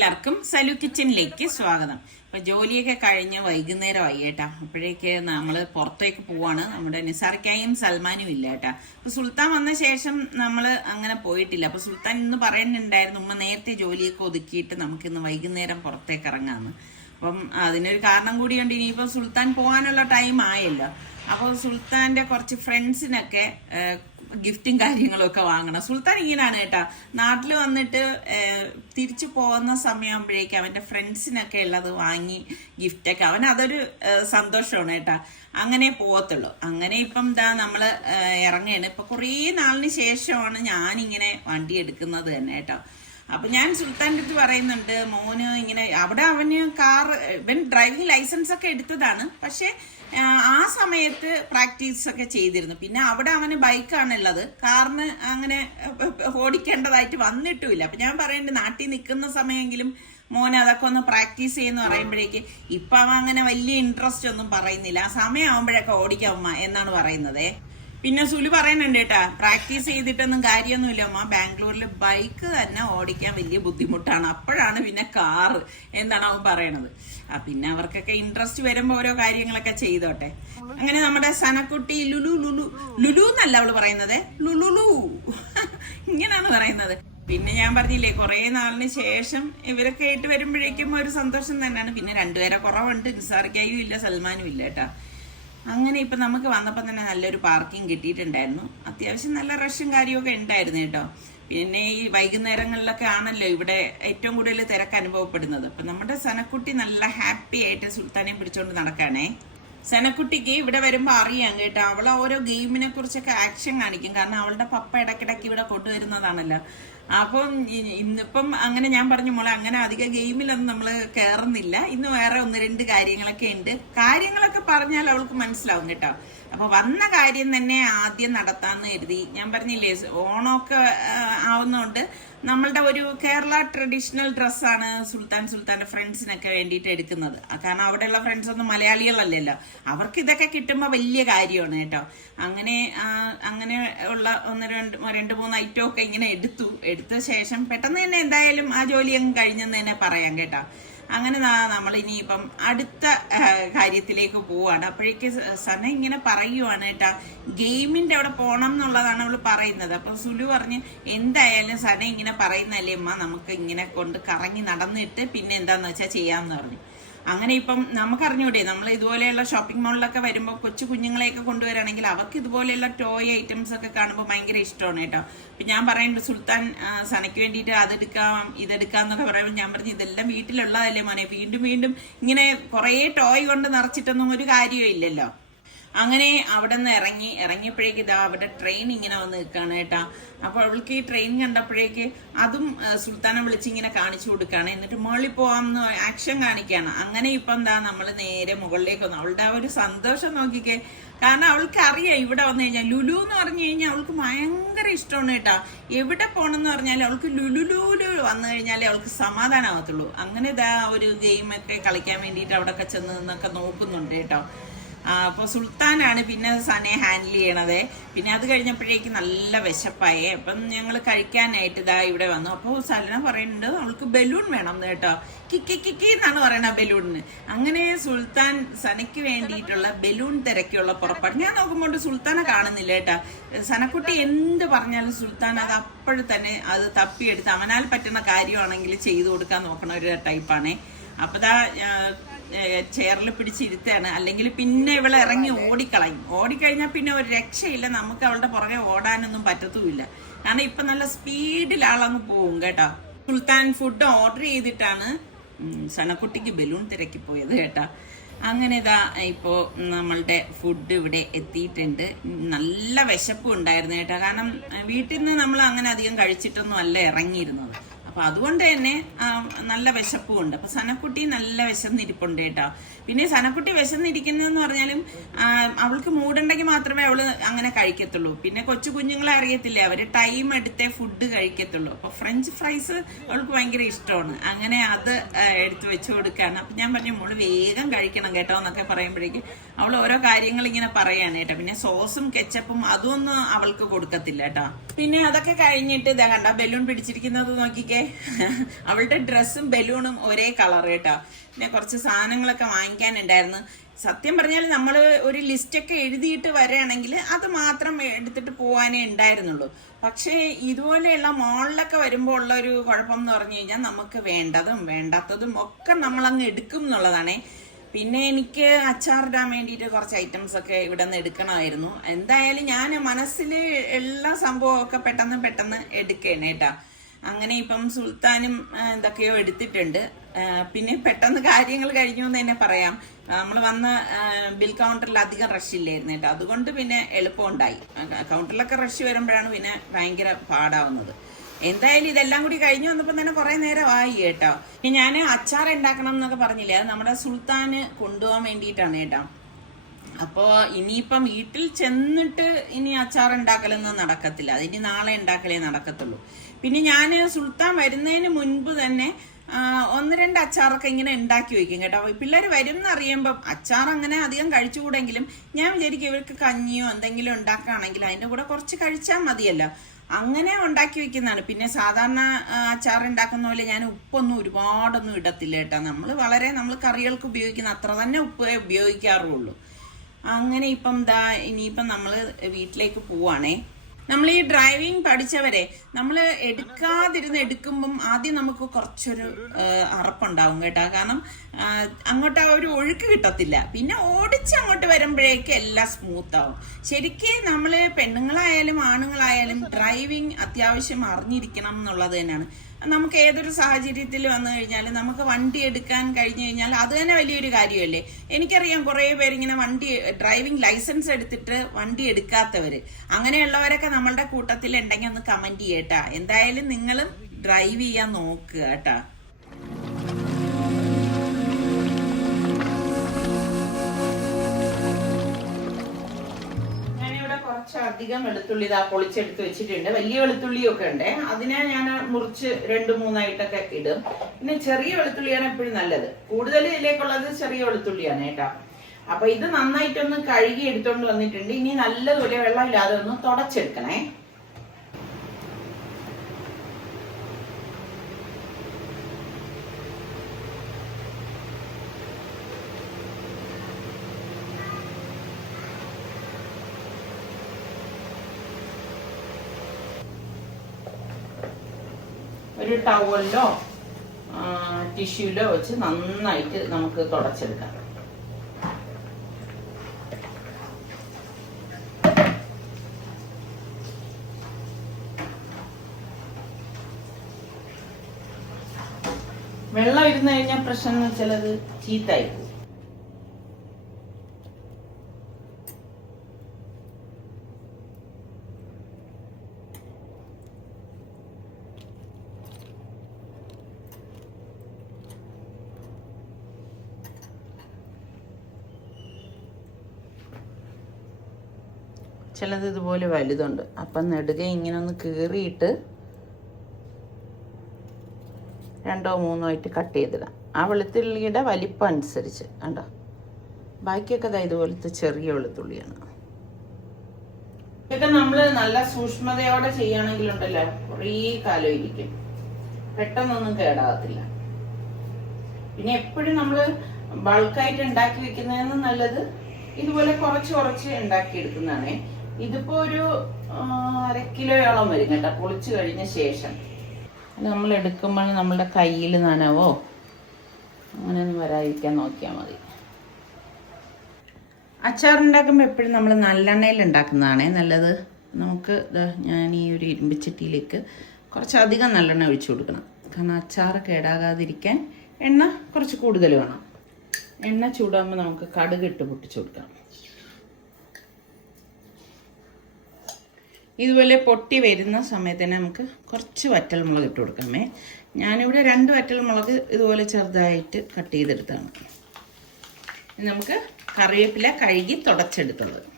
എല്ലാവർക്കും സലു കിച്ചണിലേക്ക് സ്വാഗതം. അപ്പൊ ജോലിയൊക്കെ കഴിഞ്ഞ് വൈകുന്നേരമായി കേട്ടാ. അപ്പോഴേക്ക് നമ്മള് പുറത്തേക്ക് പോവാണ്. നമ്മുടെ നിസാർക്കായും സൽമാനും ഇല്ല കേട്ടാ. അപ്പൊ സുൽത്താൻ വന്ന ശേഷം നമ്മള് അങ്ങനെ പോയിട്ടില്ല. അപ്പൊ സുൽത്താൻ ഇന്ന് പറയുന്നുണ്ടായിരുന്നു ഉമ്മ നേരത്തെ ജോലിയൊക്കെ ഒതുക്കിയിട്ട് നമുക്ക് ഇന്ന് വൈകുന്നേരം പുറത്തേക്ക് ഇറങ്ങാന്ന്. അപ്പം അതിനൊരു കാരണം കൂടിയുണ്ട്. ഇനിയിപ്പോ സുൽത്താൻ പോകാനുള്ള ടൈം ആയല്ലോ. അപ്പോൾ സുൽത്താന്റെ കുറച്ച് ഫ്രണ്ട്സിനൊക്കെ ഗിഫ്റ്റും കാര്യങ്ങളും ഒക്കെ വാങ്ങണം. സുൽത്താൻ ഇങ്ങനെയാണ് കേട്ടാ. നാട്ടിൽ വന്നിട്ട് തിരിച്ചു പോകുന്ന സമയമാകുമ്പോഴേക്കും അവന്റെ ഫ്രണ്ട്സിനൊക്കെ ഉള്ളത് വാങ്ങി ഗിഫ്റ്റൊക്കെ അവൻ അതൊരു സന്തോഷമാണ് കേട്ടാ. അങ്ങനെ പോകത്തുള്ളൂ. അങ്ങനെ ഇപ്പം നമ്മള് ഇറങ്ങുകയാണ്. ഇപ്പൊ കുറേ നാളിന് ശേഷമാണ് ഞാനിങ്ങനെ വണ്ടി എടുക്കുന്നത് തന്നെ കേട്ടോ. അപ്പൊ ഞാൻ സുൽത്താൻ്റെ അടുത്ത് പറയുന്നുണ്ട് മോന് ഇങ്ങനെ അവിടെ അവന് ഇവൻ ഡ്രൈവിംഗ് ലൈസൻസ് ഒക്കെ എടുത്തതാണ്. പക്ഷെ ആ സമയത്ത് പ്രാക്ടീസ് ഒക്കെ ചെയ്തിരുന്നു. പിന്നെ അവിടെ അവന് ബൈക്കാണുള്ളത്, കാറിന് അങ്ങനെ ഓടിക്കേണ്ടതായിട്ട് വന്നിട്ടുമില്ല. അപ്പൊ ഞാൻ പറയുന്നുണ്ട് നാട്ടിൽ നിൽക്കുന്ന സമയമെങ്കിലും മോനെ അതൊക്കെ ഒന്ന് പ്രാക്ടീസ് ചെയ്യുന്ന പറയുമ്പോഴേക്ക് ഇപ്പൊ അവൻ അങ്ങനെ വലിയ ഇൻട്രസ്റ്റ് ഒന്നും പറയുന്നില്ല. ആ സമയമാകുമ്പോഴൊക്കെ ഓടിക്കാം ഉമ്മ എന്നാണ് പറയുന്നത്. പിന്നെ സുലു പറയുന്നുണ്ട് കേട്ടാ, പ്രാക്ടീസ് ചെയ്തിട്ടൊന്നും കാര്യമൊന്നുമില്ല അമ്മ, ബാംഗ്ലൂരിൽ ബൈക്ക് തന്നെ ഓടിക്കാൻ വലിയ ബുദ്ധിമുട്ടാണ്, അപ്പോഴാണ് പിന്നെ കാറ് എന്നാണ് അവൻ പറയണത്. പിന്നെ അവർക്കൊക്കെ ഇൻട്രസ്റ്റ് വരുമ്പോ ഓരോ കാര്യങ്ങളൊക്കെ ചെയ്തോട്ടെ. അങ്ങനെ നമ്മുടെ സനക്കുട്ടി ലുലു ലുലു ലുലു എന്നല്ല അവള് പറയുന്നത്, ലുലുലു ഇങ്ങനാണ് പറയുന്നത്. പിന്നെ ഞാൻ പറഞ്ഞില്ലേ കുറെ നാളിന് ശേഷം ഇവരൊക്കെ ആയിട്ട് വരുമ്പോഴേക്കും ഒരു സന്തോഷം തന്നെയാണ്. പിന്നെ രണ്ടുപേരെ കുറവുണ്ട്, നിസാർക്കായും ഇല്ല സൽമാനും ഇല്ല കേട്ടാ. അങ്ങനെ ഇപ്പൊ നമുക്ക് വന്നപ്പോൾ തന്നെ നല്ലൊരു പാർക്കിംഗ് കിട്ടിയിട്ടുണ്ടായിരുന്നു. അത്യാവശ്യം നല്ല റഷും കാര്യമൊക്കെ ഉണ്ടായിരുന്നു കേട്ടോ. പിന്നെ ഈ വൈകുന്നേരങ്ങളിലൊക്കെ ആണല്ലോ ഇവിടെ ഏറ്റവും കൂടുതൽ തിരക്ക് അനുഭവപ്പെടുന്നത്. അപ്പൊ നമ്മുടെ സനക്കുട്ടി നല്ല ഹാപ്പി ആയിട്ട് സുൽത്താനെ പിടിച്ചോണ്ട് നടക്കാണേ. സനക്കുട്ടിക്ക് ഇവിടെ വരുമ്പോ അറിയാം കേട്ടോ, അവളെ ഓരോ ഗെയിമിനെ കുറിച്ചൊക്കെ ആക്ഷൻ കാണിക്കും. കാരണം അവളുടെ പപ്പ ഇടയ്ക്കിടയ്ക്ക് ഇവിടെ കൊണ്ടുവരുന്നതാണല്ലോ. അപ്പം ഇന്നിപ്പം അങ്ങനെ ഞാൻ പറഞ്ഞു മോളെ അങ്ങനെ അധികം ഗെയിമിലൊന്നും നമ്മള് കയറുന്നില്ല, ഇന്ന് വേറെ ഒന്ന് രണ്ട് കാര്യങ്ങളൊക്കെ ഉണ്ട്. കാര്യങ്ങളൊക്കെ പറഞ്ഞാൽ അവൾക്ക് മനസ്സിലാവും കേട്ടോ. അപ്പൊ വന്ന കാര്യം തന്നെ ആദ്യം നടത്താന്ന് കരുതി. ഞാൻ പറഞ്ഞില്ലേ ഓണമൊക്കെ ആവുന്നോണ്ട് നമ്മളുടെ ഒരു കേരള ട്രഡീഷണൽ ഡ്രസ്സാണ് സുൽത്താന്റെ ഫ്രണ്ട്സിനൊക്കെ വേണ്ടിയിട്ട് എടുക്കുന്നത്. കാരണം അവിടെയുള്ള ഫ്രണ്ട്സ് ഒന്നും മലയാളികളല്ലല്ലോ, അവർക്ക് ഇതൊക്കെ കിട്ടുമ്പോൾ വലിയ കാര്യമാണ് കേട്ടോ. അങ്ങനെ ഉള്ള രണ്ട് മൂന്ന് ഐറ്റം ഒക്കെ ഇങ്ങനെ എടുത്ത ശേഷം പെട്ടെന്ന് തന്നെ എന്തായാലും ആ ജോലി അങ്ങ് കഴിഞ്ഞെന്ന് തന്നെ പറയാം കേട്ടോ. അങ്ങനെ നമ്മൾ ഇനിയിപ്പം അടുത്ത കാര്യത്തിലേക്ക് പോവാണ്. അപ്പോഴേക്ക് സന ഇങ്ങനെ പറയുവാണ് കേട്ടാ, ഗെയിമിന്റെ അവിടെ പോണം എന്നുള്ളതാണ് അവള് പറയുന്നത്. അപ്പൊ സുലു പറഞ്ഞ് എന്തായാലും സന ഇങ്ങനെ പറയുന്നല്ലേ അമ്മ, നമുക്ക് ഇങ്ങനെ കൊണ്ട് കറങ്ങി നടന്നിട്ട് പിന്നെ എന്താന്ന് വെച്ചാൽ ചെയ്യാമെന്ന് പറഞ്ഞു. അങ്ങനെ ഇപ്പം നമുക്കറിഞ്ഞൂടെ, നമ്മൾ ഇതുപോലെയുള്ള ഷോപ്പിംഗ് മാളിലൊക്കെ വരുമ്പോൾ കൊച്ചു കുഞ്ഞുങ്ങളെയൊക്കെ കൊണ്ടുവരാണെങ്കിൽ അവർക്ക് ഇതുപോലെയുള്ള ടോയ് ഐറ്റംസ് ഒക്കെ കാണുമ്പോൾ ഭയങ്കര ഇഷ്ടമാണ് കേട്ടോ. അപ്പൊ ഞാൻ പറയുന്നുണ്ട് സുൽത്താൻ സനയ്ക്ക് വേണ്ടിയിട്ട് അതെടുക്കാം ഇതെടുക്കാം എന്നൊക്കെ പറയുമ്പോൾ ഞാൻ പറഞ്ഞു ഇതെല്ലാം വീട്ടിലുള്ളതല്ലേ മോനെ, വീണ്ടും വീണ്ടും ഇങ്ങനെ കുറേ ടോയ് കൊണ്ട് നിറച്ചിട്ടൊന്നും ഒരു കാര്യവും ഇല്ലല്ലോ. അങ്ങനെ അവിടെ നിന്ന് ഇറങ്ങിയപ്പോഴേക്ക് ഇതാ അവിടെ ട്രെയിൻ ഇങ്ങനെ വന്ന് നിൽക്കുകയാണ് കേട്ടാ. അപ്പൊ അവൾക്ക് ഈ ട്രെയിൻ കണ്ടപ്പോഴേക്ക് അതും സുൽത്താനെ വിളിച്ചിങ്ങനെ കാണിച്ചു കൊടുക്കുകയാണ്. എന്നിട്ട് മുകളിൽ പോവാമെന്ന് ആക്ഷൻ കാണിക്കുകയാണ്. അങ്ങനെ ഇപ്പൊ നമ്മള് നേരെ മുകളിലേക്ക് വന്നു. അവളുടെ ആ ഒരു സന്തോഷം നോക്കിക്കേ. കാരണം അവൾക്ക് അറിയാം ഇവിടെ വന്നു കഴിഞ്ഞാൽ ലുലു എന്ന് പറഞ്ഞു കഴിഞ്ഞാൽ അവൾക്ക് ഭയങ്കര ഇഷ്ടമാണ് കേട്ടാ. എവിടെ പോണെന്ന് പറഞ്ഞാൽ അവൾക്ക് ലുലു വന്നു കഴിഞ്ഞാലേ അവൾക്ക് സമാധാനമാകത്തുള്ളൂ. അങ്ങനെ ഇതാ ഒരു ഗെയിമൊക്കെ കളിക്കാൻ വേണ്ടിയിട്ട് അവിടെയൊക്കെ ചെന്ന് നിന്നൊക്കെ നോക്കുന്നുണ്ട് കേട്ടോ. അപ്പോൾ സുൽത്താനാണ് പിന്നെ സനയെ ഹാൻഡിൽ ചെയ്യണത്. പിന്നെ അത് കഴിഞ്ഞപ്പോഴേക്ക് നല്ല വിശപ്പായേ. അപ്പം ഞങ്ങൾ കഴിക്കാനായിട്ട് ഇതാ ഇവിടെ വന്നു. അപ്പോൾ സലന പറയുന്നുണ്ട് അവൾക്ക് ബലൂൺ വേണം കേട്ടോ, കിക്കി എന്നാണ് പറയണ ബലൂണിന്. അങ്ങനെ സുൽത്താൻ സനയ്ക്ക് വേണ്ടിയിട്ടുള്ള ബലൂൺ തിരക്കുള്ള പുറപ്പാട്. ഞാൻ നോക്കുമ്പോൾ സുൽത്താനെ കാണുന്നില്ല കേട്ടാ. സനക്കുട്ടി എന്ത് പറഞ്ഞാലും സുൽത്താൻ അത് അപ്പോഴും തന്നെ അത് തപ്പിയെടുത്ത് അവനാൽ പറ്റുന്ന കാര്യമാണെങ്കിൽ ചെയ്തു കൊടുക്കാൻ നോക്കണ ഒരു ടൈപ്പാണേ. അപ്പൊ ചെയറിൽ പിടിച്ചിരുത്താണ്, അല്ലെങ്കിൽ പിന്നെ ഇവളെ ഇറങ്ങി ഓടിക്കളയും. ഓടിക്കഴിഞ്ഞാൽ പിന്നെ ഒരു രക്ഷയില്ല, നമുക്ക് അവളുടെ പുറകെ ഓടാനൊന്നും പറ്റത്തുമില്ല. കാരണം ഇപ്പൊ നല്ല സ്പീഡിൽ ആളങ്ങ് പോവും കേട്ടോ. സുൽത്താൻ ഫുഡ് ഓർഡർ ചെയ്തിട്ടാണ് സനക്കുട്ടിക്ക് ബലൂൺ തിരക്കി പോയത് കേട്ടാ. അങ്ങനെ ഇതാ ഇപ്പോ നമ്മളുടെ ഫുഡ് ഇവിടെ എത്തിയിട്ടുണ്ട്. നല്ല വിശപ്പും ഉണ്ടായിരുന്നു കേട്ടോ. കാരണം വീട്ടിൽ നിന്ന് നമ്മൾ അങ്ങനെ അധികം കഴിച്ചിട്ടൊന്നും അല്ല ഇറങ്ങിയിരുന്നത്. അപ്പൊ അതുകൊണ്ട് തന്നെ നല്ല വിശപ്പുണ്ട്. അപ്പൊ സനക്കുട്ടി നല്ല വിശന്നിരിപ്പുണ്ട് കേട്ടോ. പിന്നെ സനക്കുട്ടി വിശന്നിരിക്കുന്നതെന്ന് പറഞ്ഞാലും അവൾക്ക് മൂടുണ്ടെങ്കിൽ മാത്രമേ അവള് അങ്ങനെ കഴിക്കത്തുള്ളൂ. പിന്നെ കൊച്ചു കുഞ്ഞുങ്ങളെ അറിയത്തില്ലേ, അവര് ടൈം എടുത്തേ ഫുഡ് കഴിക്കത്തുള്ളൂ. അപ്പൊ ഫ്രഞ്ച് ഫ്രൈസ് അവൾക്ക് ഭയങ്കര ഇഷ്ടമാണ്. അങ്ങനെ അത് എടുത്തു വെച്ചു കൊടുക്കാണ്. അപ്പൊ ഞാൻ പറഞ്ഞു മോള് വേഗം കഴിക്കണം കേട്ടോ എന്നൊക്കെ പറയുമ്പോഴേക്കും അവൾ ഓരോ കാര്യങ്ങൾ ഇങ്ങനെ പറയാണ് കേട്ടോ. പിന്നെ സോസും കെച്ചപ്പും അതൊന്നും അവൾക്ക് കൊടുക്കത്തില്ല കേട്ടോ. പിന്നെ അതൊക്കെ കഴിഞ്ഞിട്ട് ഇതാ കണ്ട ബലൂൺ പിടിച്ചിരിക്കുന്നത് നോക്കിക്കേ. അവളുടെ ഡ്രസ്സും ബലൂണും ഒരേ കളർ കേട്ടോ. പിന്നെ കുറച്ച് സാധനങ്ങളൊക്കെ വാങ്ങിക്കാനുണ്ടായിരുന്നു. സത്യം പറഞ്ഞാൽ നമ്മൾ ഒരു ലിസ്റ്റൊക്കെ എഴുതിയിട്ട് വരികയാണെങ്കിൽ അത് മാത്രം എടുത്തിട്ട് പോകാനേ ഉണ്ടായിരുന്നുള്ളൂ. പക്ഷേ ഇതുപോലെയുള്ള മോളിലൊക്കെ വരുമ്പോൾ ഉള്ളൊരു കുഴപ്പം എന്ന് പറഞ്ഞു കഴിഞ്ഞാൽ നമുക്ക് വേണ്ടതും വേണ്ടാത്തതും ഒക്കെ നമ്മളങ്ങ് എടുക്കും എന്നുള്ളതാണേ. പിന്നെ എനിക്ക് അച്ചാറിടാൻ വേണ്ടിയിട്ട് കുറച്ച് ഐറ്റംസ് ഒക്കെ ഇവിടെ നിന്ന് എടുക്കണമായിരുന്നു. എന്തായാലും ഞാൻ മനസ്സിൽ എല്ലാ സംഭവമൊക്കെ പെട്ടെന്ന് എടുക്കണം കേട്ടോ. അങ്ങനെ ഇപ്പം സുൽത്താനും എന്തൊക്കെയോ എടുത്തിട്ടുണ്ട്. പിന്നെ പെട്ടെന്ന് കാര്യങ്ങൾ കഴിഞ്ഞു എന്ന് തന്നെ പറയാം. നമ്മൾ വന്ന ബിൽ കൗണ്ടറിൽ അധികം റഷ് ഇല്ലായിരുന്നു കേട്ടോ. അതുകൊണ്ട് പിന്നെ എളുപ്പമുണ്ടായി. കൗണ്ടറിലൊക്കെ റഷ് വരുമ്പോഴാണ് പിന്നെ ഭയങ്കര പാടാവുന്നത്. എന്തായാലും ഇതെല്ലാം കൂടി കഴിഞ്ഞു വന്നപ്പോൾ തന്നെ കുറേ നേരമായി കേട്ടോ. ഇനി ഞാൻ അച്ചാർ ഉണ്ടാക്കണം എന്നൊക്കെ പറഞ്ഞില്ലേ, അത് നമ്മുടെ സുൽത്താന് കൊണ്ടുപോകാൻ വേണ്ടിയിട്ടാണ് കേട്ടോ. അപ്പോൾ ഇനിയിപ്പം വീട്ടിൽ ചെന്നിട്ട് ഇനി അച്ചാർ ഉണ്ടാക്കലൊന്നും നടക്കത്തില്ല. അതിനി നാളെ ഉണ്ടാക്കലേ നടക്കത്തുള്ളൂ. പിന്നെ ഞാൻ സുൽത്താൻ വരുന്നതിന് മുൻപ് തന്നെ 1-2 അച്ചാറൊക്കെ ഇങ്ങനെ ഉണ്ടാക്കി വയ്ക്കും കേട്ടോ. പിള്ളേർ വരും എന്നറിയുമ്പം അച്ചാർ അങ്ങനെ അധികം കഴിച്ചുകൂടെങ്കിലും ഞാൻ വിചാരിക്കും ഇവർക്ക് കഞ്ഞിയോ എന്തെങ്കിലും ഉണ്ടാക്കുകയാണെങ്കിൽ അതിൻ്റെ കൂടെ കുറച്ച് കഴിച്ചാൽ മതിയല്ലോ. അങ്ങനെ ഉണ്ടാക്കി വെക്കുന്നതാണ്. പിന്നെ സാധാരണ അച്ചാർ ഉണ്ടാക്കുന്ന പോലെ ഞാൻ ഉപ്പൊന്നും ഒരുപാടൊന്നും ഇടത്തില്ല കേട്ടോ. നമ്മൾ കറികൾക്ക് ഉപയോഗിക്കുന്ന അത്ര തന്നെ ഉപ്പ് ഉപയോഗിക്കാറുള്ളൂ. അങ്ങനെ ഇപ്പം ഇനിയിപ്പം നമ്മൾ വീട്ടിലേക്ക് പോവാണേ. നമ്മൾ ഈ ഡ്രൈവിംഗ് പഠിച്ചവരെ നമ്മൾ എടുക്കുമ്പം ആദ്യം നമുക്ക് കുറച്ചൊരു അറപ്പുണ്ടാവും കേട്ടോ. കാരണം അങ്ങോട്ട് ഒരു ഒഴുക്ക് കിട്ടത്തില്ല. പിന്നെ അങ്ങോട്ട് വരുമ്പോഴേക്ക് എല്ലാം സ്മൂത്ത് ആവും. ശരിക്കും നമ്മൾ പെണ്ണുങ്ങളായാലും ആണുങ്ങളായാലും ഡ്രൈവിംഗ് അത്യാവശ്യം അറിഞ്ഞിരിക്കണം എന്നുള്ളത് തന്നെയാണ്. നമുക്ക് ഏതൊരു സാഹചര്യത്തിൽ വന്നു കഴിഞ്ഞാൽ നമുക്ക് വണ്ടി എടുക്കാൻ കഴിഞ്ഞു കഴിഞ്ഞാൽ അത് തന്നെ വലിയൊരു കാര്യമല്ലേ. എനിക്കറിയാം കുറേ പേരിങ്ങനെ ഡ്രൈവിംഗ് ലൈസൻസ് എടുത്തിട്ട് വണ്ടി എടുക്കാത്തവര്. അങ്ങനെയുള്ളവരൊക്കെ നമ്മളുടെ കൂട്ടത്തിൽ ഉണ്ടെങ്കിൽ ഒന്ന് കമന്റ് ചെയ്യട്ടാ. എന്തായാലും നിങ്ങളും ഡ്രൈവ് ചെയ്യാൻ നോക്കുക കേട്ടാ. കുറച്ചധികം വെളുത്തുള്ളി പൊളിച്ചെടുത്ത് വെച്ചിട്ടുണ്ട്. വലിയ വെളുത്തുള്ളിയൊക്കെ ഉണ്ട്. അതിനെ ഞാൻ മുറിച്ച് 2-3 ഇടും. പിന്നെ ചെറിയ വെളുത്തുള്ളിയാണ് എപ്പോഴും നല്ലത്. കൂടുതൽ ഇതിലേക്കുള്ളത് ചെറിയ വെളുത്തുള്ളിയാണ് കേട്ടോ. അപ്പൊ ഇത് നന്നായിട്ടൊന്ന് കഴുകി എടുത്തോണ്ട് വന്നിട്ടുണ്ട്. ഇനി നല്ലതുപോലെ വെള്ളമില്ലാതെ ഒന്ന് തുടച്ചെടുക്കണേ. ഒരു ടവലിലോ ടിഷ്യൂലോ വെച്ച് നന്നായിട്ട് നമുക്ക് തുടച്ചെടുക്കാം. വെള്ളം ഇരുന്ന് കഴിഞ്ഞാൽ പ്രശ്നം എന്ന് വെച്ചാൽ അത് ചീത്തായി പോകും. ചിലത് ഇതുപോലെ വലുതുണ്ട്. അപ്പം നെടുക ഇങ്ങനെ ഒന്ന് കീറിയിട്ട് 2-3 കട്ട് ചെയ്തിടാം. ആ വെളുത്തുള്ളിയുടെ വലിപ്പം അനുസരിച്ച് കണ്ടോ. ബാക്കിയൊക്കെ ഇതുപോലത്തെ ചെറിയ വെളുത്തുള്ളിയാണ്. ഇതൊക്കെ നമ്മൾ നല്ല സൂക്ഷ്മതയോടെ ചെയ്യുകയാണെങ്കിലുണ്ടല്ലോ കുറേ കാലം ഇരിക്കും. പെട്ടെന്നൊന്നും കേടാകത്തില്ല. പിന്നെ എപ്പോഴും നമ്മൾ ബൾക്കായിട്ട് ഉണ്ടാക്കി വെക്കുന്നതിന് നല്ലത് ഇതുപോലെ കുറച്ച് ഉണ്ടാക്കി എടുക്കുന്നതാണേ. ഇതിപ്പോ ഒരു 1/2 കിലോയോളം വരും കേട്ടോ പൊളിച്ചു കഴിഞ്ഞ ശേഷം. നമ്മൾ എടുക്കുമ്പോൾ നമ്മളുടെ കയ്യിൽ നനവോ അങ്ങനെയൊന്നും വരാതിരിക്കാൻ നോക്കിയാൽ മതി. അച്ചാറുണ്ടാക്കുമ്പോൾ എപ്പോഴും നമ്മൾ നല്ലെണ്ണയിൽ ഉണ്ടാക്കുന്നതാണേ നല്ലത്. നമുക്ക് ഞാൻ ഈ ഒരു ഇരുമ്പിച്ചട്ടിയിലേക്ക് കുറച്ചധികം നല്ലെണ്ണ ഒഴിച്ചു കൊടുക്കണം. കാരണം അച്ചാർ കേടാകാതിരിക്കാൻ എണ്ണ കുറച്ച് കൂടുതൽ വേണം. എണ്ണ ചൂടാകുമ്പോൾ നമുക്ക് കടുക് ഇട്ട് പൊട്ടിച്ചു കൊടുക്കാം. ഇതുപോലെ പൊട്ടി വരുന്ന സമയത്ത് തന്നെ നമുക്ക് കുറച്ച് വറ്റൽമുളക് ഇട്ട് കൊടുക്കാമേ. ഞാനിവിടെ 2 വറ്റൽമുളക് ഇതുപോലെ ചെറുതായിട്ട് കട്ട് ചെയ്തെടുത്താണ്. നമുക്ക് കറിവേപ്പില കഴുകി തുടച്ചെടുത്തുള്ളത്.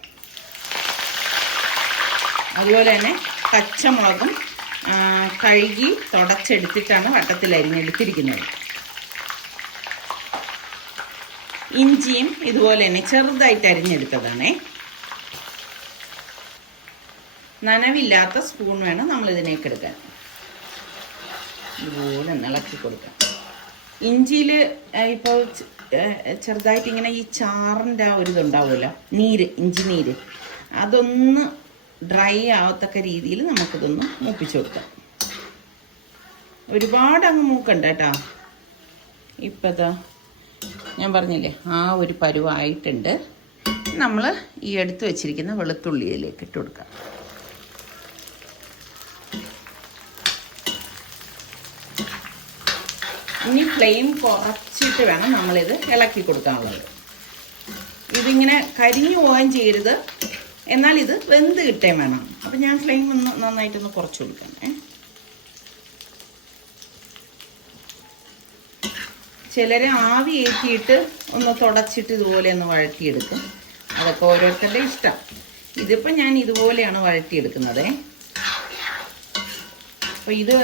അതുപോലെ തന്നെ പച്ചമുളകും കഴുകി തുടച്ചെടുത്തിട്ടാണ് വട്ടത്തിൽ അരിഞ്ഞെടുത്തിരിക്കുന്നത്. ഇഞ്ചിയും ഇതുപോലെ തന്നെ ചെറുതായിട്ട് അരിഞ്ഞെടുത്തതാണേ. നനവില്ലാത്ത സ്പൂൺ വേണം നമ്മൾ ഇതിനേക്ക് എടുക്കാൻ. ഇതുപോലെ ഒന്ന് ഇളക്കി കൊടുക്കാം. ഇഞ്ചിയിൽ ഇപ്പോൾ ചെറുതായിട്ട് ഇങ്ങനെ ഈ ചാറിൻ്റെ ആ ഒരു ഇതുണ്ടാവുമല്ലോ, നീര്, ഇഞ്ചി നീര്, അതൊന്ന് ഡ്രൈ ആവത്തക്ക രീതിയിൽ നമുക്കിതൊന്ന് മൂപ്പിച്ച് കൊടുക്കാം. ഒരുപാട് അങ്ങ് മൂക്കണ്ട കേട്ടോ. ഇപ്പം ഇതാ ഞാൻ പറഞ്ഞില്ലേ ആ ഒരു പരുവായിട്ടുണ്ട്. നമ്മൾ ഈ എടുത്ത് വെച്ചിരിക്കുന്ന വെളുത്തുള്ളിയിലേക്ക് ഇട്ട് കൊടുക്കാം. ഇനി ഫ്ലെയിം കുറച്ചിട്ട് വേണം നമ്മളിത് ഇളക്കി കൊടുക്കാനുള്ളത്. ഇതിങ്ങനെ കരിഞ്ഞു പോകാൻ ചെയ്യരുത്, എന്നാൽ ഇത് വെന്ത് കിട്ടേം വേണം. അപ്പം ഞാൻ ഫ്ലെയിം ഒന്ന് നന്നായിട്ടൊന്ന് കുറച്ച് കൊടുക്കണേ. ചിലർ ആവി ഏറ്റിയിട്ട് ഒന്ന് തുടച്ചിട്ട് ഇതുപോലെ ഒന്ന് വഴറ്റിയെടുക്കും. അതൊക്കെ ഓരോരുത്തരുടെ ഇഷ്ടം. ഇതിപ്പോൾ ഞാൻ ഇതുപോലെയാണ് വഴറ്റിയെടുക്കുന്നത്. അപ്പോൾ ഇത്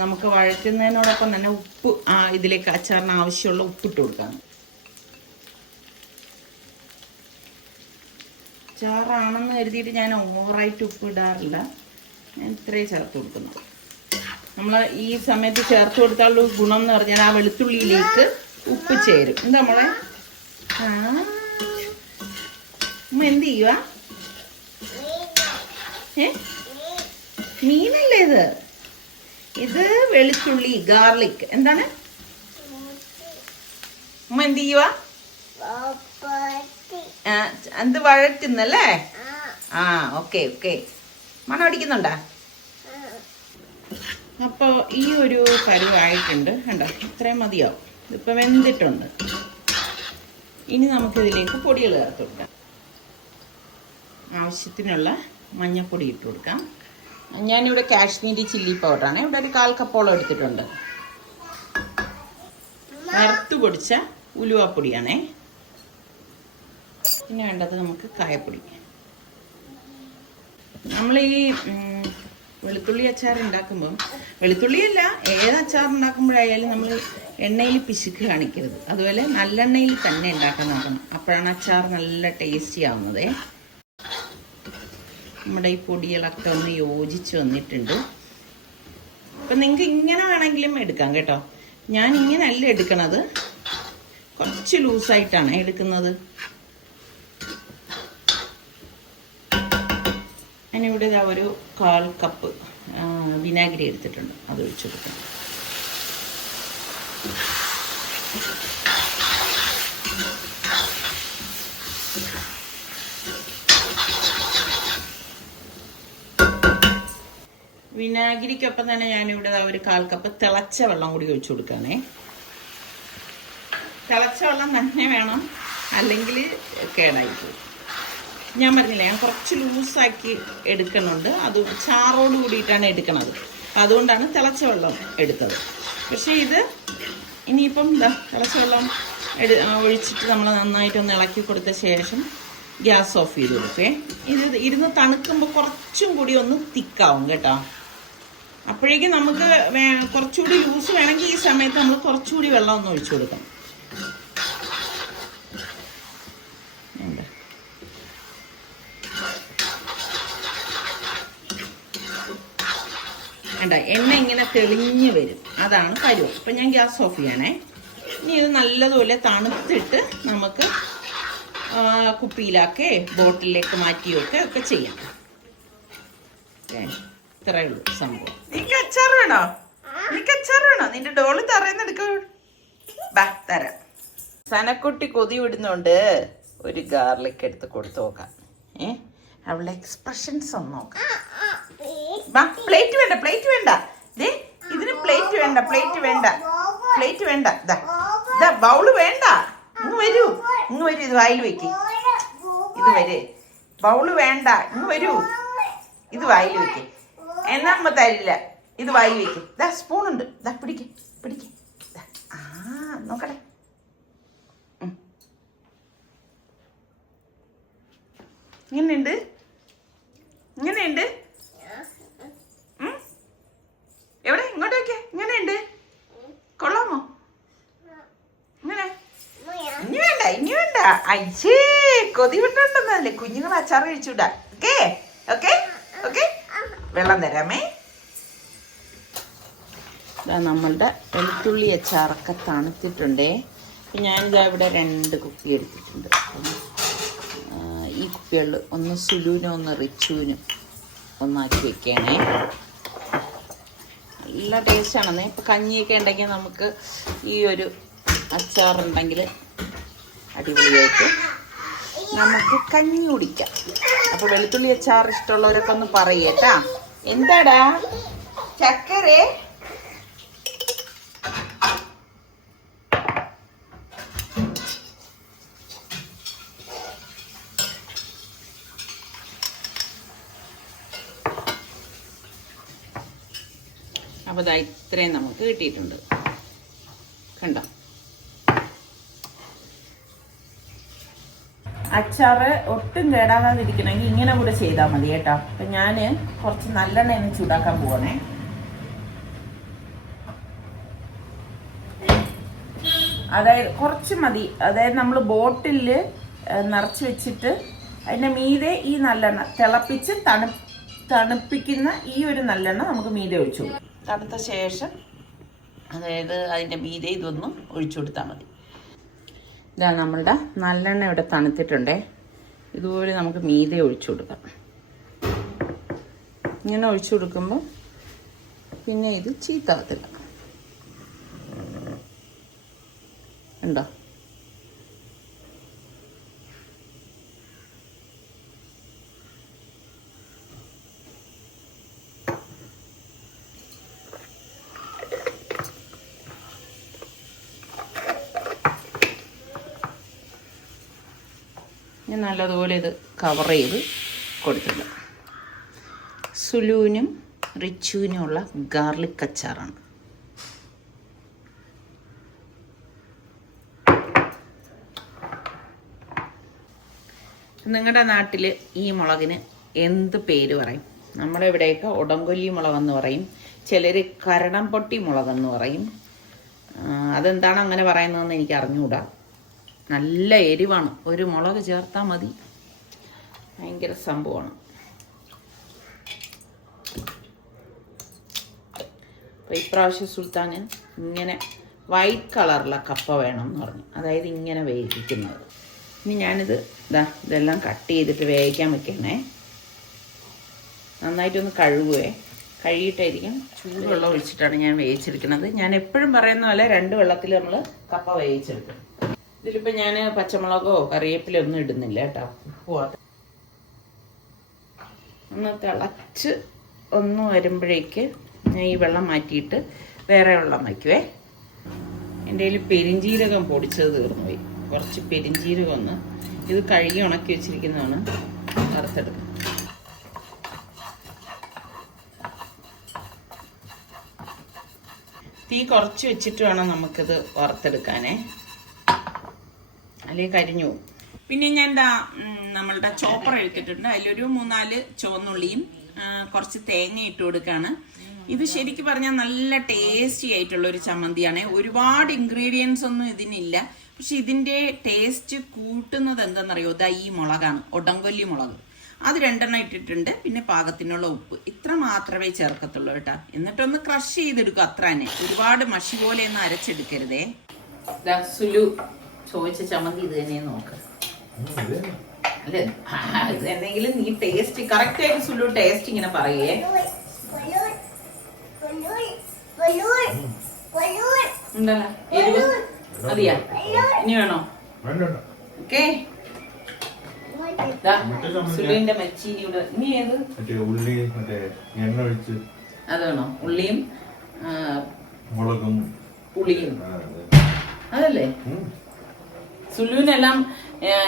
നമുക്ക് വഴറ്റുന്നതിനോടൊപ്പം തന്നെ ഉപ്പ് ഇതിലേക്ക് അച്ചാറിന് ആവശ്യമുള്ള ഉപ്പിട്ട് കൊടുക്കാം. അച്ചാറാണെന്ന് കരുതിയിട്ട് ഞാൻ ഓവറായിട്ട് ഉപ്പ് ഇടാറില്ല. ഞാൻ ഇത്രയും ചേർത്ത് കൊടുക്കുന്നു. നമ്മൾ ഈ സമയത്ത് ചേർത്ത് കൊടുത്താലുള്ള ഗുണം എന്ന് പറഞ്ഞാൽ ആ വെളുത്തുള്ളിയിലേക്ക് ഉപ്പ് ചേരും. എന്താ നമ്മളെ എന്ത് ചെയ്യുക? മീനല്ലേ ഇത്? ഇത് വെളുത്തുള്ളി, ഗാർലിക്. എന്താണ് ഉമ്മ എന്ത് ചെയ്യുക? എന്ത് വഴറ്റുന്നല്ലേ? Okay okay. മണം അടിക്കുന്നുണ്ടാ? അപ്പോൾ ഈ ഒരു പരുവായിട്ടുണ്ട് കണ്ടോ. ഇത്രയും മതിയാവും. ഇതിപ്പോൾ വെന്തിട്ടുണ്ട്. ഇനി നമുക്കിതിലേക്ക് പൊടികൾ ചേർത്ത് കൊടുക്കാം. ആവശ്യത്തിനുള്ള മഞ്ഞൾപ്പൊടി ഇട്ട് കൊടുക്കാം. ഞാനിവിടെ കാശ്മീരി ചില്ലി പൗഡറാണ്. ഇവിടെ ഒരു 1/4 കപ്പോളം എടുത്തിട്ടുണ്ട്. വറുത്ത് പൊടിച്ച ഉലുവാപ്പൊടിയാണേ. പിന്നെ വേണ്ടത് നമുക്ക് കായപ്പൊടി. നമ്മൾ ഈ വെളുത്തുള്ളി അച്ചാർ ഉണ്ടാക്കുമ്പം, വെളുത്തുള്ളിയല്ല ഏത് അച്ചാർ ഉണ്ടാക്കുമ്പോഴായാലും നമ്മൾ എണ്ണയിൽ പിശുക്ക് കാണിക്കരുത്. അതുപോലെ നല്ലെണ്ണയിൽ തന്നെ ഉണ്ടാക്കാൻ നോക്കണം. അപ്പോഴാണ് അച്ചാർ നല്ല ടേസ്റ്റി ആവുന്നത്. നമ്മുടെ ഈ പൊടികളൊക്കെ ഒന്ന് യോജിച്ച് വന്നിട്ടുണ്ട്. അപ്പം നിങ്ങൾക്ക് ഇങ്ങനെ വേണമെങ്കിലും എടുക്കാം കേട്ടോ. ഞാൻ ഇങ്ങനെയല്ല എടുക്കണത്, കുറച്ച് ലൂസായിട്ടാണ് എടുക്കുന്നത്. ഞാനിവിടെ ഒരു 1/4 കപ്പ് വിനാഗിരി എടുത്തിട്ടുണ്ട്. അത് ഒഴിച്ചു കൊടുക്കാം. വിനാഗിരിക്കൊപ്പം തന്നെ ഞാനിവിടെ ഒരു 1/4 കപ്പ് തിളച്ച വെള്ളം കൂടി ഒഴിച്ചു കൊടുക്കുകയാണേ. തിളച്ച വെള്ളം തന്നെ വേണം, അല്ലെങ്കിൽ കേടായിപ്പോയി. ഞാൻ പറഞ്ഞില്ലേ ഞാൻ കുറച്ച് ലൂസാക്കി എടുക്കുന്നുണ്ട്. അത് ചാറോട് കൂടിയിട്ടാണ് എടുക്കണത്. അതുകൊണ്ടാണ് തിളച്ച വെള്ളം എടുത്തത്. പക്ഷേ ഇത് ഇനിയിപ്പം തിളച്ച വെള്ളം ഒഴിച്ചിട്ട് നമ്മൾ നന്നായിട്ടൊന്ന് ഇളക്കി കൊടുത്ത ശേഷം ഗ്യാസ് ഓഫ് ചെയ്ത് കൊടുക്കേ. ഇത് ഇരുന്ന് തണുക്കുമ്പോൾ കുറച്ചും കൂടി ഒന്ന് തിക്കാവും കേട്ടോ. അപ്പോഴേക്കും നമുക്ക് കുറച്ചുകൂടി ലൂസ് വേണമെങ്കിൽ ഈ സമയത്ത് നമ്മൾ കുറച്ചുകൂടി വെള്ളം ഒന്ന് ഒഴിച്ചു കൊടുക്കണം. വേണ്ട, എണ്ണ ഇങ്ങനെ തെളിഞ്ഞ് വരും. അതാണ് പരുവം. അപ്പം ഞാൻ ഗ്യാസ് ഓഫ് ചെയ്യണേ. ഇനി ഇത് നല്ലതുപോലെ തണുത്തിട്ട് നമുക്ക് കുപ്പിയിലാക്കേ ബോട്ടിലേക്ക് മാറ്റിയൊക്കെ ഒക്കെ ചെയ്യാം. ഇത്രയേ ഉള്ളൂ സംഭവം. നിനക്ക് അച്ചാർ വേണോ? നിനക്ക് അച്ചാർ വേണോ? നിന്റെ ഡോള് തറയുന്നെടുക്ക. തരാം. സനക്കുട്ടി കൊതി വിടുന്നുണ്ട്. ഒരു ഗാർലിക് എടുത്ത് കൊടുത്തു നോക്കാം. അവളുടെ എക്സ്പ്രഷൻസ് ഒന്ന് നോക്കാം. പ്ലേറ്റ് വേണ്ട, പ്ലേറ്റ് വേണ്ട. ഇതിന് പ്ലേറ്റ് വേണ്ട, പ്ലേറ്റ് വേണ്ട, പ്ലേറ്റ് വേണ്ട. ബൗള് വേണ്ട. ഇങ്ങ് വരൂ, ഇങ്ങ് വരൂ. ഇത് വായിൽ വെക്ക്. ഇത് വരെ ബൗള് വേണ്ട. ഇങ്ങ് വരൂ. ഇത് വായിൽ വെക്ക്. എന്നാ അമ്മ തരില്ല. ഇത് വായിൽ വെക്ക്. സ്പൂണുണ്ട്. പിടിക്ക്, പിടിക്ക്. നോക്കട്ടെ. ഇങ്ങനെയുണ്ട്, ഇങ്ങനെയുണ്ട്. എവിടെ? ഇങ്ങോട്ട് വെക്കേ. ഇങ്ങനെയുണ്ട്. കൊള്ളാമോ? ഇങ്ങനെ ഇനി വേണ്ട, ഇനി വേണ്ട. അയ്യേ, കൊതി വിട്ടുണ്ടെന്നല്ലേ. കുഞ്ഞുങ്ങൾ അച്ചാർ കഴിച്ചുവിടാ. Okay okay okay. വെള്ളം തരാമേ. ഇതാ നമ്മളുടെ വെളുത്തുള്ളി അച്ചാറൊക്കെ തണുത്തിട്ടുണ്ടേ. ഞാനിതാ ഇവിടെ 2 കുപ്പി എടുത്തിട്ടുണ്ട്. ഈ കുപ്പികളിൽ ഒന്ന് സുലുവിനും ഒന്ന് റിച്ചുവിനും ഒന്നാക്കി വെക്കണേ. നല്ല ടേസ്റ്റാണെന്നേ. ഇപ്പം കഞ്ഞിയൊക്കെ ഉണ്ടെങ്കിൽ നമുക്ക് ഈ ഒരു അച്ചാറുണ്ടെങ്കിൽ അടിപൊളിയായിട്ട് നമുക്ക് കഞ്ഞി കുടിക്കാം. അപ്പോൾ വെളുത്തുള്ളി അച്ചാർ ഇഷ്ടമുള്ളവരൊക്കെ ഒന്ന് പറയേട്ടാ. എന്താടാ ചക്കരേ? അപ്പോൾ ഇതാ ഇത്രയും നമുക്ക് കിട്ടിയിട്ടുണ്ട്. കണ്ടോ? അച്ചാറ് ഒട്ടും കേടാകാതിരിക്കണമെങ്കിൽ ഇങ്ങനെ കൂടെ ചെയ്താൽ മതി കേട്ടോ. അപ്പം ഞാൻ കുറച്ച് നല്ലെണ്ണ ഒന്ന് ചൂടാക്കാൻ പോകണേ. അതായത് കുറച്ച് മതി. അതായത് നമ്മൾ ബോട്ടിൽ നിറച്ച് വെച്ചിട്ട് അതിൻ്റെ മീതെ ഈ നല്ലെണ്ണ തിളപ്പിച്ച് തണുപ്പിക്കുന്ന ഈ ഒരു നല്ലെണ്ണ നമുക്ക് മീതെ ഒഴിച്ചു കൊടുക്കും. തണുത്ത ശേഷം അതായത് അതിൻ്റെ മീതെ ഇതൊന്നും ഒഴിച്ചു കൊടുത്താൽ മതി. ഇതാ നമ്മളുടെ നല്ലെണ്ണ ഇവിടെ തണുത്തിട്ടുണ്ടേ. ഇതുപോലെ നമുക്ക് മീതെ ഒഴിച്ചു കൊടുക്കാം. ഇങ്ങനെ ഒഴിച്ചു കൊടുക്കുമ്പോൾ പിന്നെ ഇത് ചീത്താവത്തില്ല. ഉണ്ടോ? നല്ലതുപോലെ ഇത് കവർ ചെയ്ത് കൊടുത്തിട്ടുണ്ട്. സുലുവിനും റിച്ചുവിനുമുള്ള ഗാർലിക് അച്ചാറാണ്. നിങ്ങളുടെ നാട്ടിൽ ഈ മുളകിന് എന്ത് പേര് പറയും? നമ്മുടെ ഇവിടെയൊക്കെ ഉടങ്കൊല്ലി മുളകെന്ന് പറയും, ചിലർ കരണം പൊട്ടി മുളകെന്ന് പറയും. അതെന്താണ് അങ്ങനെ പറയുന്നതെന്ന് എനിക്ക് അറിഞ്ഞുകൂടാ. നല്ല എരിവാണ്. ഒരു മുളക് ചേർത്താൽ മതി, ഭയങ്കര സംഭവമാണ്. അപ്പോൾ ഇപ്രാവശ്യം സുൽത്താന് ഇങ്ങനെ വൈറ്റ് കളറിലെ കപ്പ വേണം എന്ന് പറഞ്ഞു. അതായത് ഇങ്ങനെ വേവിക്കുന്നത്. ഇനി ഞാനിത് ഇതെല്ലാം കട്ട് ചെയ്തിട്ട് വേവിക്കാൻ വെക്കണേ. നന്നായിട്ടൊന്ന് കഴുകുവേ. കഴുകിയിട്ടായിരിക്കും ചൂടുവെള്ളം ഒഴിച്ചിട്ടാണ് ഞാൻ വേവിച്ചെടുക്കുന്നത്. ഞാൻ എപ്പോഴും പറയുന്ന പോലെ 2 വെള്ളത്തിൽ നമ്മൾ കപ്പ വേവിച്ചെടുക്കും. ഇതിലിപ്പോൾ ഞാൻ പച്ചമുളകോ കറിവേപ്പിലോ ഒന്നും ഇടുന്നില്ല കേട്ടോ. ഒന്ന് തിളച്ച് ഒന്ന് വരുമ്പോഴേക്ക് ഞാൻ ഈ വെള്ളം മാറ്റിയിട്ട് വേറെ വെള്ളം വയ്ക്കുവേ. എൻ്റെ കയ്യിൽ പെരിഞ്ചീരകം പൊടിച്ചത് തീർന്നു പോയി. കുറച്ച് പെരിഞ്ചീരകം ഒന്ന് ഇത് കഴുകി ഉണക്കി വെച്ചിരിക്കുന്നതാണ് വറുത്തെടുക്കുന്നത്. തീ കുറച്ച് വെച്ചിട്ട് വേണം നമുക്കിത് വറുത്തെടുക്കാനേ, അല്ലെങ്കിൽ കരിഞ്ഞു പോകും. പിന്നെ ഞാൻ നമ്മളുടെ ചോപ്പർ എടുത്തിട്ടുണ്ട്. അതിലൊരു 3-4 ചുവന്നുള്ളിയും കുറച്ച് തേങ്ങ ഇട്ട് കൊടുക്കുകയാണ്. ഇത് ശരിക്കും പറഞ്ഞാൽ നല്ല ടേസ്റ്റി ആയിട്ടുള്ളൊരു ചമ്മന്തിയാണ്. ഒരുപാട് ഇൻഗ്രീഡിയൻസ് ഒന്നും ഇതിനില്ല. പക്ഷെ ഇതിൻ്റെ ടേസ്റ്റ് കൂട്ടുന്നത് എന്താണെന്നറിയോ? ഇതാ ഈ മുളകാണ്, ഉടങ്കൊല്ലി മുളക്. അത് 2 എണ്ണം ഇട്ടിട്ടുണ്ട്. പിന്നെ പാകത്തിനുള്ള ഉപ്പ്, ഇത്ര മാത്രമേ ചേർക്കത്തുള്ളൂ കേട്ടോ. എന്നിട്ടൊന്ന് ക്രഷ് ചെയ്തെടുക്കും, അത്ര തന്നെ. ഒരുപാട് മഷി പോലെ ഒന്നും അരച്ചെടുക്കരുതേ. സുലു ചോദിച്ച ചമ്മന്തി ഇത് തന്നെ നോക്ക്. അല്ലേ, ഇത് എന്തെങ്കിലും നീ ടേസ്റ്റ് കറക്റ്റ് ആയിട്ട് സുലു ടേസ്റ്റ് ഇങ്ങനെ പറയേ. ഉണ്ടല്ലോ എരിവ് മതിയാ? ഇനി വേണോ? ഓക്കെ. സുലുവിന്റെ മച്ചീനി ഇവിടെ. ഇനി ഏത് അതാണോ? ഉള്ളിയും മുളകും പുളിയും അതല്ലേ? സുലുവിനെല്ലാം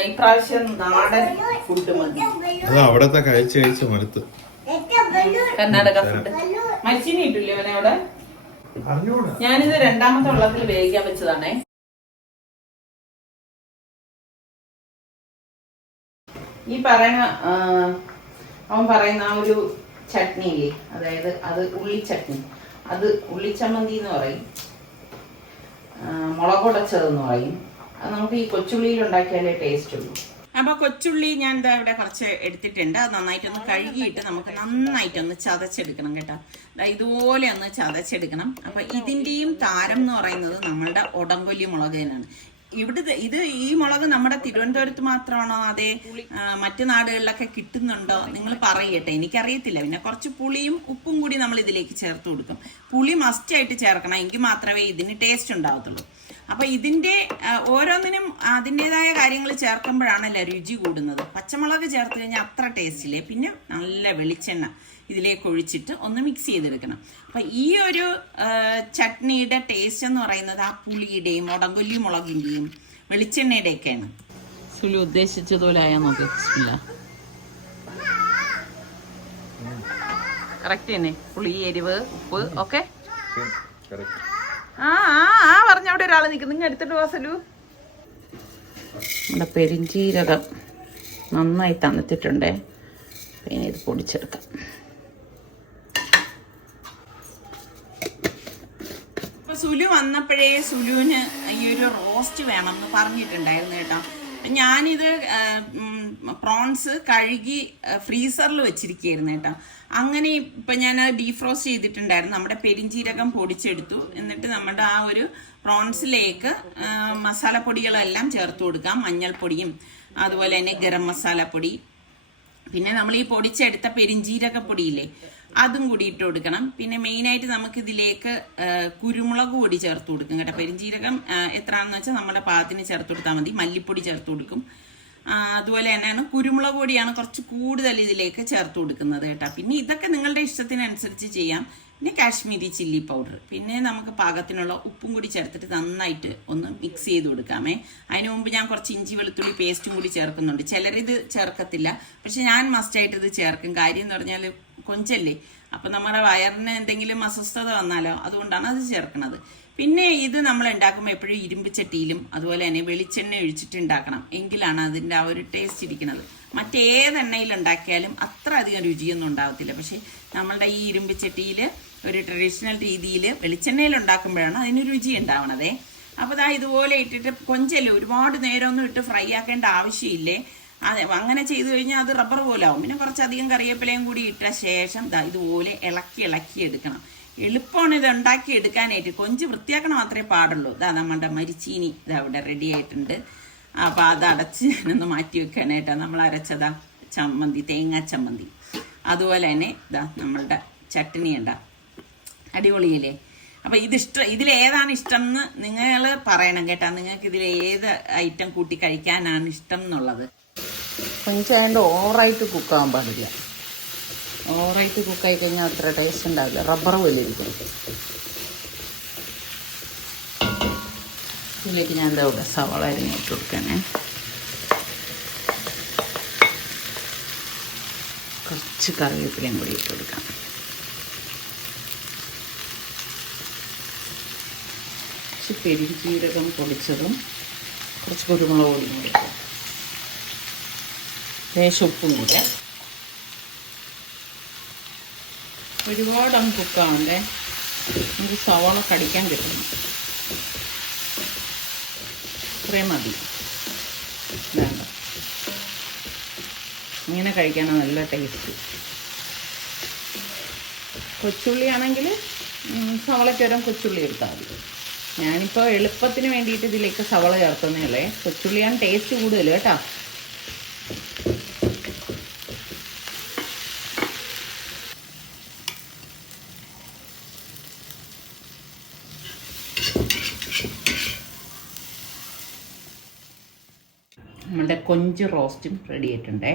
ഇപ്രാവശ്യം നാടൻ ഫുഡ് മതി. അവിടത്തെ കഴിച്ച് മടുത്തു. കർണാടക ഫുഡ്. മരിച്ചിനി ഇട്ടില്ലേ അവനെ അവിടെ? ഞാനിത് 2ാമത്തെ വെള്ളത്തിൽ വേവിക്കാൻ വെച്ചതാണേ. ഈ പറയുന്ന അവൻ പറയുന്ന ആ ഒരു ചട്നി ഇല്ലേ, അതായത് അത് ഉള്ളി ചട്നി, അത് ഉള്ളിച്ചമ്മന്തി എന്ന് പറയും, മുളകുടച്ചതെന്ന് പറയും. അത് നമുക്ക് ഈ കൊച്ചുള്ളിയിൽ ഉണ്ടാക്കിയാലേ ടേസ്റ്റ് ഉള്ളൂ. അപ്പൊ കൊച്ചുള്ളി ഞാൻ ഇതാ ഇവിടെ കുറച്ച് എടുത്തിട്ടുണ്ട്. അത് നന്നായിട്ടൊന്ന് കഴുകിയിട്ട് നമുക്ക് നന്നായിട്ടൊന്ന് ചതച്ചെടുക്കണം കേട്ടോ. ഇതുപോലെ ഒന്ന് ചതച്ചെടുക്കണം. അപ്പൊ ഇതിന്റെയും താരം എന്ന് പറയുന്നത് നമ്മളുടെ ഒടങ്കൊല്ലി മുളക് തന്നെയാണ്. ഈ മുളക് നമ്മുടെ തിരുവനന്തപുരത്ത് മാത്രമാണോ അതേ മറ്റു നാടുകളിലൊക്കെ കിട്ടുന്നുണ്ടോ നിങ്ങൾ പറയട്ടെ, എനിക്കറിയത്തില്ല. പിന്നെ കുറച്ച് പുളിയും ഉപ്പും കൂടി നമ്മൾ ഇതിലേക്ക് ചേർത്ത് കൊടുക്കും. പുളി മസ്റ്റായിട്ട് ചേർക്കണം, എങ്കിൽ മാത്രമേ ഇതിന് ടേസ്റ്റ് ഉണ്ടാവത്തുള്ളൂ. അപ്പൊ ഇതിന്റെ ഓരോന്നിനും അതിൻ്റെതായ കാര്യങ്ങൾ ചേർക്കുമ്പോഴാണല്ലോ രുചി കൂടുന്നത്. പച്ചമുളക് ചേർത്ത് കഴിഞ്ഞാൽ അത്ര ടേസ്റ്റില്ലേ. പിന്നെ നല്ല വെളിച്ചെണ്ണ ഇതിലേക്ക് ഒഴിച്ചിട്ട് ഒന്ന് മിക്സ് ചെയ്തെടുക്കണം. അപ്പൊ ഈ ഒരു ചട്നിയുടെ ടേസ്റ്റ് എന്ന് പറയുന്നത് ആ പുളിയുടെയും ഒടങ്കൊല്ലി മുളകിന്റെയും വെളിച്ചെണ്ണയുടെയൊക്കെയാണ്. സുലു ഉദ്ദേശിച്ചതുപോലെ ആയാൽ നോക്ക്. കറക്റ്റ് തന്നെ, പുളി, എരിവ്, ഉപ്പ് ഒക്കെ. പറഞ്ഞ അവിടെ ഒരാൾ നിൽക്കും. നിങ്ങൾ എടുത്തിട്ട് പോവാ സലു. നമ്മുടെ പെരിഞ്ചീരകം നന്നായി തണുത്തിട്ടുണ്ടേ. പിന്നെ ഇത് പൊടിച്ചെടുക്കാം. ഇപ്പൊ സുലു വന്നപ്പോഴേ സുലുവിന് ഈ ഒരു റോസ്റ്റ് വേണം എന്ന് പറഞ്ഞിട്ടുണ്ടായിരുന്നു കേട്ടോ. ഞാനിത് പ്രോൺസ് കഴുകി ഫ്രീസറിൽ വെച്ചിരിക്കുകയായിരുന്നു കേട്ടോ. അങ്ങനെ ഇപ്പം ഞാൻ ഡീഫ്രോസ്റ്റ് ചെയ്തിട്ടുണ്ടായിരുന്നു. നമ്മുടെ പെരിഞ്ചീരകം പൊടിച്ചെടുത്തു. എന്നിട്ട് നമ്മുടെ ആ ഒരു പ്രോൺസിലേക്ക് മസാലപ്പൊടികളെല്ലാം ചേർത്ത് കൊടുക്കാം. മഞ്ഞൾപ്പൊടിയും അതുപോലെ തന്നെ ഗരം മസാലപ്പൊടി, പിന്നെ നമ്മൾ ഈ പൊടിച്ചെടുത്ത പെരിഞ്ചീരകപ്പൊടിയില്ലേ അതും കൂടി ഇട്ട് കൊടുക്കണം. പിന്നെ മെയിനായിട്ട് നമുക്ക് ഇതിലേക്ക് കുരുമുളക് പൊടി ചേർത്ത് കൊടുക്കും കേട്ടോ. പെരിഞ്ചീരകം എത്രയാണെന്ന് വെച്ചാൽ നമ്മുടെ പാകത്തിന് ചേർത്ത് കൊടുത്താൽ മതി. മല്ലിപ്പൊടി ചേർത്ത് കൊടുക്കും. അതുപോലെ തന്നെയാണ് കുരുമുളക് പൊടിയാണ് കുറച്ച് കൂടുതൽ ഇതിലേക്ക് ചേർത്ത് കൊടുക്കുന്നത് കേട്ടോ. പിന്നെ ഇതൊക്കെ നിങ്ങളുടെ ഇഷ്ടത്തിനനുസരിച്ച് ചെയ്യാം. പിന്നെ കാശ്മീരി ചില്ലി പൗഡർ, പിന്നെ നമുക്ക് പാകത്തിനുള്ള ഉപ്പും കൂടി ചേർത്തിട്ട് നന്നായിട്ട് ഒന്ന് മിക്സ് ചെയ്ത് കൊടുക്കാമേ. അതിന് മുമ്പ് ഞാൻ കുറച്ച് ഇഞ്ചി വെളുത്തുള്ളി പേസ്റ്റും കൂടി ചേർക്കുന്നുണ്ട്. ചിലരിത് ചേർക്കത്തില്ല, പക്ഷെ ഞാൻ മസ്റ്റായിട്ട് ഇത് ചേർക്കും. കാര്യം എന്ന് പറഞ്ഞാൽ കൊഞ്ചല്ലേ, അപ്പം നമ്മുടെ വയറിന് എന്തെങ്കിലും അസ്വസ്ഥത വന്നാലോ, അതുകൊണ്ടാണ് അത് ചേർക്കുന്നത്. പിന്നെ ഇത് നമ്മൾ ഉണ്ടാക്കുമ്പോൾ എപ്പോഴും ഇരുമ്പ് ചട്ടിയിലും അതുപോലെ തന്നെ വെളിച്ചെണ്ണ ഒഴിച്ചിട്ട് ഉണ്ടാക്കണം, എങ്കിലാണ് അതിൻ്റെ ആ ഒരു ടേസ്റ്റ് ഇരിക്കുന്നത്. മറ്റേത് എണ്ണയിൽ ഉണ്ടാക്കിയാലും അത്ര അധികം രുചിയൊന്നും ഉണ്ടാകത്തില്ല. പക്ഷേ നമ്മളുടെ ഈ ഇരുമ്പ് ചട്ടിയിൽ ഒരു ട്രഡീഷണൽ രീതിയിൽ വെളിച്ചെണ്ണയിൽ ഉണ്ടാക്കുമ്പോഴാണ് അതിന് രുചി ഉണ്ടാവണതേ. അപ്പോൾ ഇതുപോലെ ഇട്ടിട്ട് കൊഞ്ചല്ലേ, ഒരുപാട് നേരമൊന്നും ഇട്ട് ഫ്രൈ ആക്കേണ്ട ആവശ്യമില്ലേ. അങ്ങനെ ചെയ്തു കഴിഞ്ഞാൽ അത് റബ്ബർ പോലെ ആവും. പിന്നെ കുറച്ചധികം കറിവേപ്പിലയും കൂടി ഇട്ട ശേഷം ഇതുപോലെ ഇളക്കി എടുക്കണം. എളുപ്പമാണ് ഇത് ഉണ്ടാക്കി എടുക്കാനായിട്ട്. കൊഞ്ച് വൃത്തിയാക്കണം മാത്രമേ പാടുള്ളൂ. നമ്മുടെ മരിച്ചീനി ഇവിടെ റെഡി ആയിട്ടുണ്ട്. അപ്പോൾ അത് അടച്ച് ഞാനൊന്ന് മാറ്റി വെക്കാനായിട്ടാണ്. നമ്മൾ അരച്ചതാ ചമ്മന്തി, തേങ്ങാ ചമ്മന്തി. അതുപോലെ തന്നെ നമ്മളുടെ ചട്നി അടിപൊളിയല്ലേ. അപ്പം ഇതിലേതാണ് ഇഷ്ടം എന്ന് നിങ്ങൾ പറയണം കേട്ടോ. നിങ്ങൾക്ക് ഇതിൽ ഏത് ഐറ്റം കൂട്ടി കഴിക്കാനാണ് ഇഷ്ടം എന്നുള്ളത്. കൊഞ്ചായതുകൊണ്ട് ഓവറായിട്ട് കുക്കാകാൻ പാടില്ല. ഓവറായിട്ട് കുക്കായി കഴിഞ്ഞാൽ അത്ര ടേസ്റ്റ് ഉണ്ടാവില്ല, റബ്ബർ പോലെ ഇരിക്കും. ഇതിലേക്ക് ഞാൻ ഇവിടെ സവാള അരിഞ്ഞിട്ട് കൊടുക്കണേ. കുറച്ച് കറിവേപ്പിലയും കൂടി ഇട്ട് കൊടുക്കാം. കുറച്ച് പെരുംജീരകം പൊടിച്ചതും കുറച്ച് കുരുമുളക് പൊടിയും കൂടി ഇട്ടു. ലേശം ഉപ്പും കൂടെ. ഒരുപാട് അങ്ങ് കുക്കാവണ്ടേ, നമുക്ക് സവാള കടിക്കാൻ കിട്ടണം. ഇത്രയും മതി. വേണ്ട, ഇങ്ങനെ കഴിക്കാനാണ് നല്ല ടേസ്റ്റ്. കൊച്ചുള്ളി ആണെങ്കിൽ സവാളയ്ക്കൊരം കൊച്ചുള്ളി എടുത്താൽ മതി. ഞാനിപ്പോൾ എളുപ്പത്തിന് വേണ്ടിയിട്ട് ഇതിലേക്ക് സവാള ചേർക്കുന്നതല്ലേ. കൊച്ചുള്ളിയാണ് ടേസ്റ്റ് കൂടുതൽ കേട്ടോ. നമ്മുടെ കൊഞ്ച് റോസ്റ്റും റെഡി ആയിട്ടുണ്ടേ.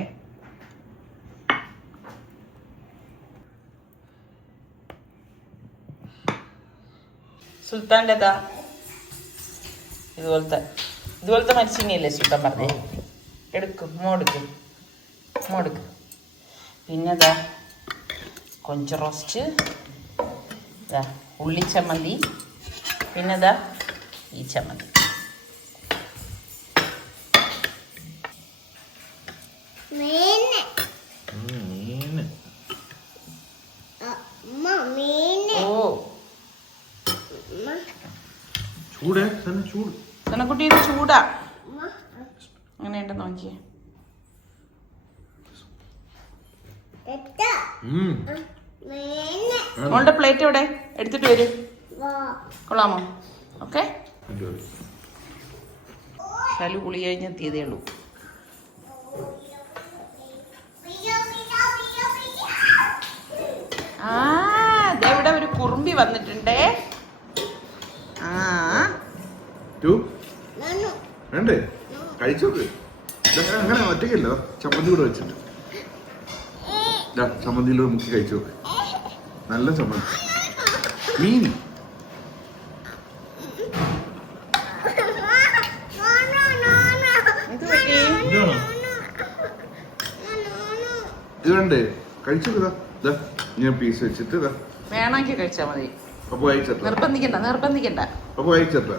സുൽത്താൻ്റെ ഇതുപോലത്തെ മരിച്ചിനിയല്ലേ സുൽത്താൻ പറഞ്ഞേ. എടുക്കും മോടുക്ക്. പിന്നെ കൊഞ്ച് റോസ്റ്റ്, ഉള്ളി ചമ്മന്തി, പിന്നെ ഈ ചമ്മന്തി. സനക്കുട്ടി ഇത് ചൂടാ. അങ്ങനെയുണ്ട് നോക്കിയേ. മോളുടെ പ്ലേറ്റ് എവിടെ എടുത്തിട്ട് വരും. കൊള്ളാമോ? ഓക്കെ. ശാലു കുളി കഴിഞ്ഞെത്തിയതേ ഉള്ളൂ. ആ ഇവിടെ ഒരു കുറുമ്പി വന്നിട്ടുണ്ടേ. ആ വേണ്ടേ കഴിച്ചോക്ക്. അങ്ങനെ ഒറ്റയ്ക്കല്ലോ ചമ്മന്തി കൂടെ വെച്ചിട്ട് ചമ്മന്തിയിലൂടെ മുക്കി കഴിച്ചോക്ക്. നല്ല ചമ്മന്തി. മീൻ ഇത് വേണ്ടേ കഴിച്ചോക്ക്. ഞാൻ പീസ് വെച്ചിട്ട് വേണമെങ്കിൽ കഴിച്ചാ മതി. അപ്പൊ അയച്ചത്ര നിർബന്ധിക്കണ്ട. അപ്പൊ അയച്ചത്ര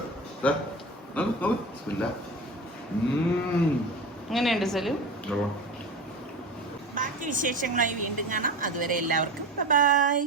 എങ്ങനെയുണ്ട് സലു? ബാക്കി വിശേഷങ്ങളായി വീണ്ടും കാണാം. അതുവരെ എല്ലാവർക്കും ബൈ.